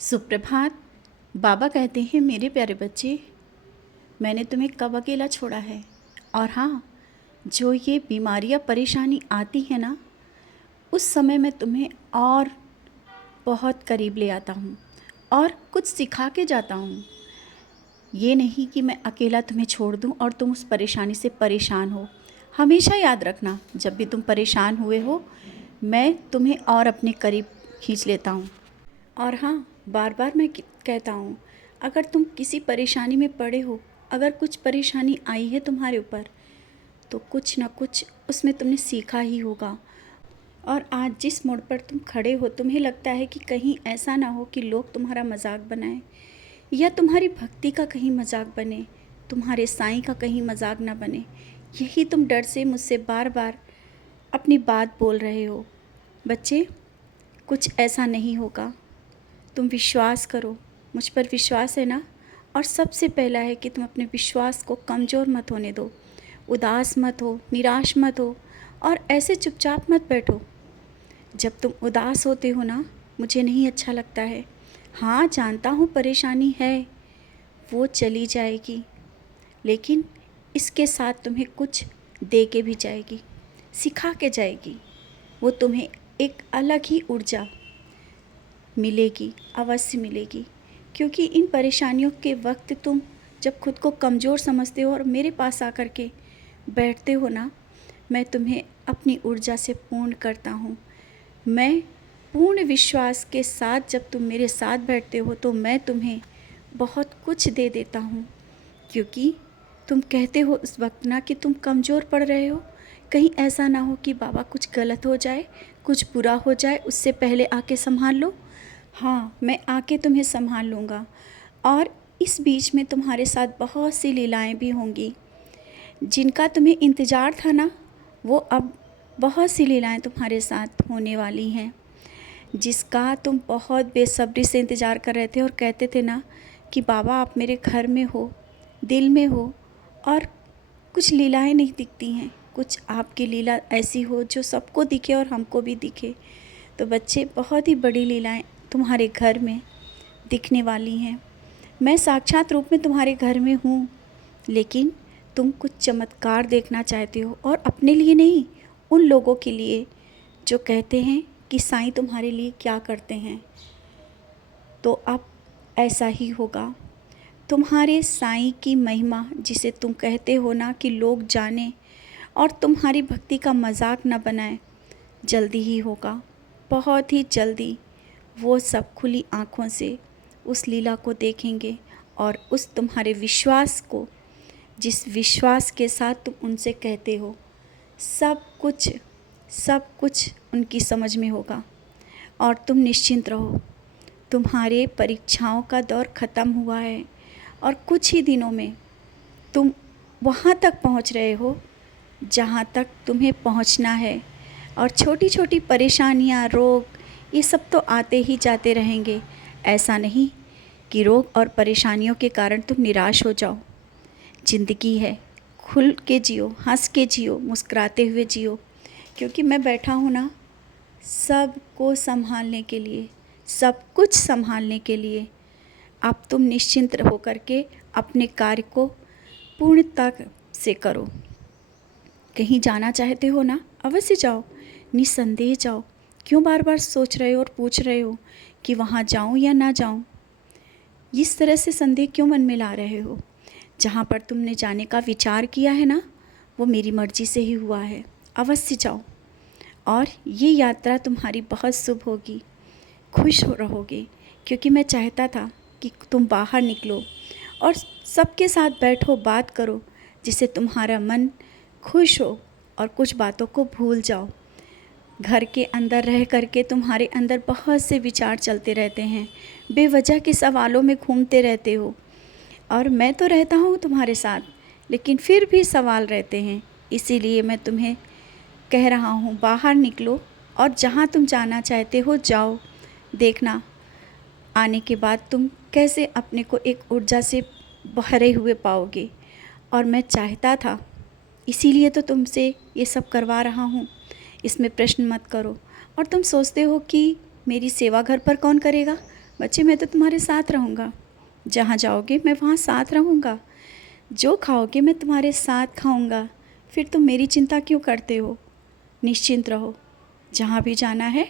सुप्रभात। बाबा कहते हैं, मेरे प्यारे बच्चे, मैंने तुम्हें कब अकेला छोड़ा है। और हाँ, जो ये बीमारियाँ परेशानी आती है ना, उस समय मैं तुम्हें और बहुत करीब ले आता हूँ और कुछ सिखा के जाता हूँ। ये नहीं कि मैं अकेला तुम्हें छोड़ दूँ और तुम उस परेशानी से परेशान हो। हमेशा याद रखना, जब भी तुम परेशान हुए हो, मैं तुम्हें और अपने करीब खींच लेता हूँ। और हाँ, बार बार मैं कहता हूँ, अगर तुम किसी परेशानी में पड़े हो, अगर कुछ परेशानी आई है तुम्हारे ऊपर, तो कुछ ना कुछ उसमें तुमने सीखा ही होगा। और आज जिस मोड़ पर तुम खड़े हो, तुम्हें लगता है कि कहीं ऐसा ना हो कि लोग तुम्हारा मजाक बनाएं, या तुम्हारी भक्ति का कहीं मजाक बने, तुम्हारे साईं का कहीं मजाक ना बने। यही तुम डर से मुझसे बार बार अपनी बात बोल रहे हो। बच्चे, कुछ ऐसा नहीं होगा। तुम विश्वास करो, मुझ पर विश्वास है ना। और सबसे पहला है कि तुम अपने विश्वास को कमज़ोर मत होने दो। उदास मत हो, निराश मत हो, और ऐसे चुपचाप मत बैठो। जब तुम उदास होते हो ना, मुझे नहीं अच्छा लगता है। हाँ, जानता हूँ परेशानी है, वो चली जाएगी, लेकिन इसके साथ तुम्हें कुछ दे के भी जाएगी, सिखा के जाएगी। वो तुम्हें एक अलग ही ऊर्जा मिलेगी, अवश्य मिलेगी। क्योंकि इन परेशानियों के वक्त तुम जब खुद को कमज़ोर समझते हो और मेरे पास आकर के बैठते हो ना, मैं तुम्हें अपनी ऊर्जा से पूर्ण करता हूँ। मैं पूर्ण विश्वास के साथ जब तुम मेरे साथ बैठते हो, तो मैं तुम्हें बहुत कुछ दे देता हूँ। क्योंकि तुम कहते हो उस वक्त ना कि तुम कमज़ोर पड़ रहे हो। कहीं ऐसा ना हो कि बाबा कुछ गलत हो जाए, कुछ बुरा हो जाए, उससे पहले आके संभाल लो। हाँ, मैं आके तुम्हें संभाल लूँगा। और इस बीच में तुम्हारे साथ बहुत सी लीलाएं भी होंगी, जिनका तुम्हें इंतज़ार था ना, वो अब बहुत सी लीलाएं तुम्हारे साथ होने वाली हैं, जिसका तुम बहुत बेसब्री से इंतज़ार कर रहे थे और कहते थे ना कि बाबा आप मेरे घर में हो, दिल में हो। और कुछ लीलाएं नहीं दिखती हैं, कुछ आपकी लीला ऐसी हो जो सबको दिखे और हमको भी दिखे। तो बच्चे, बहुत ही बड़ी लीलाएं तुम्हारे घर में दिखने वाली हैं। मैं साक्षात रूप में तुम्हारे घर में हूँ, लेकिन तुम कुछ चमत्कार देखना चाहते हो, और अपने लिए नहीं, उन लोगों के लिए जो कहते हैं कि साईं तुम्हारे लिए क्या करते हैं। तो अब ऐसा ही होगा। तुम्हारे साईं की महिमा, जिसे तुम कहते हो ना कि लोग जाने और तुम्हारी भक्ति का मजाक न बनाए, जल्दी ही होगा, बहुत ही जल्दी। वो सब खुली आँखों से उस लीला को देखेंगे, और उस तुम्हारे विश्वास को, जिस विश्वास के साथ तुम उनसे कहते हो, सब कुछ उनकी समझ में होगा। और तुम निश्चिंत रहो, तुम्हारे परीक्षाओं का दौर ख़त्म हुआ है, और कुछ ही दिनों में तुम वहाँ तक पहुँच रहे हो जहाँ तक तुम्हें पहुँचना है। और छोटी छोटी परेशानियाँ, रोग, ये सब तो आते ही जाते रहेंगे। ऐसा नहीं कि रोग और परेशानियों के कारण तुम निराश हो जाओ। ज़िंदगी है, खुल के जियो, हंस के जियो, मुस्कुराते हुए जियो। क्योंकि मैं बैठा हूँ ना, सबको संभालने के लिए, सब कुछ संभालने के लिए। अब तुम निश्चिंत हो करके अपने कार्य को पूर्णता से करो। कहीं जाना चाहते हो ना, अवश्य जाओ, निस्संदेह जाओ। क्यों बार बार सोच रहे हो और पूछ रहे हो कि वहाँ जाऊँ या ना जाऊँ? इस तरह से संदेह क्यों मन में ला रहे हो? जहाँ पर तुमने जाने का विचार किया है ना, वो मेरी मर्ज़ी से ही हुआ है। अवश्य जाओ, और ये यात्रा तुम्हारी बहुत शुभ होगी, खुश रहोगे। क्योंकि मैं चाहता था कि तुम बाहर निकलो और सबके साथ बैठो, बात करो, जिससे तुम्हारा मन खुश हो और कुछ बातों को भूल जाओ। घर के अंदर रह करके तुम्हारे अंदर बहुत से विचार चलते रहते हैं, बेवजह के सवालों में घूमते रहते हो। और मैं तो रहता हूँ तुम्हारे साथ, लेकिन फिर भी सवाल रहते हैं। इसीलिए मैं तुम्हें कह रहा हूँ, बाहर निकलो और जहाँ तुम जाना चाहते हो जाओ। देखना, आने के बाद तुम कैसे अपने को एक ऊर्जा से भरे हुए पाओगे। और मैं चाहता था, इसीलिए तो तुमसे ये सब करवा रहा हूँ, इसमें प्रश्न मत करो। और तुम सोचते हो कि मेरी सेवा घर पर कौन करेगा? बच्चे मैं तो तुम्हारे साथ रहूँगा, जहाँ जाओगे मैं वहाँ साथ रहूँगा, जो खाओगे मैं तुम्हारे साथ खाऊँगा, फिर तुम मेरी चिंता क्यों करते हो? निश्चिंत रहो, जहाँ भी जाना है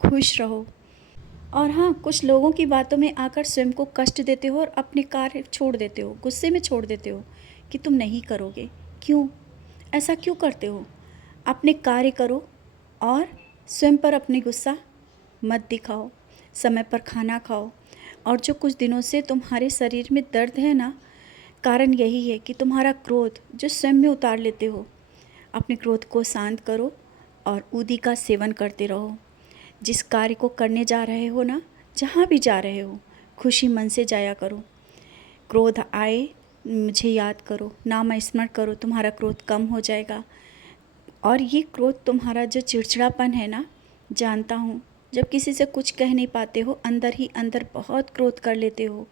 खुश रहो। और हाँ, कुछ लोगों की बातों में आकर स्वयं को कष्ट देते हो और अपने कार्य छोड़ देते हो, गुस्से में छोड़ देते हो कि तुम नहीं करोगे। क्यों? ऐसा क्यों करते हो? अपने कार्य करो और स्वयं पर अपनी गुस्सा मत दिखाओ। समय पर खाना खाओ। और जो कुछ दिनों से तुम्हारे शरीर में दर्द है ना, कारण यही है कि तुम्हारा क्रोध जो स्वयं में उतार लेते हो। अपने क्रोध को शांत करो और ऊदी का सेवन करते रहो। जिस कार्य को करने जा रहे हो ना, जहाँ भी जा रहे हो, खुशी मन से जाया करो। क्रोध आए मुझे याद करो, नाम स्मरण करो, तुम्हारा क्रोध कम हो जाएगा। और ये क्रोध तुम्हारा जो चिड़चिड़ापन है ना, जानता हूँ जब किसी से कुछ कह नहीं पाते हो, अंदर ही अंदर बहुत क्रोध कर लेते हो,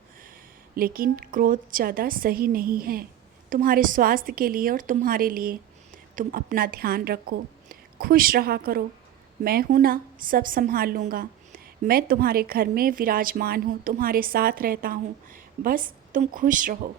लेकिन क्रोध ज़्यादा सही नहीं है तुम्हारे स्वास्थ्य के लिए और तुम्हारे लिए। तुम अपना ध्यान रखो, खुश रहा करो। मैं हूँ ना, सब संभाल लूँगा। मैं तुम्हारे घर में विराजमान हूँ, तुम्हारे साथ रहता हूँ, बस तुम खुश रहो।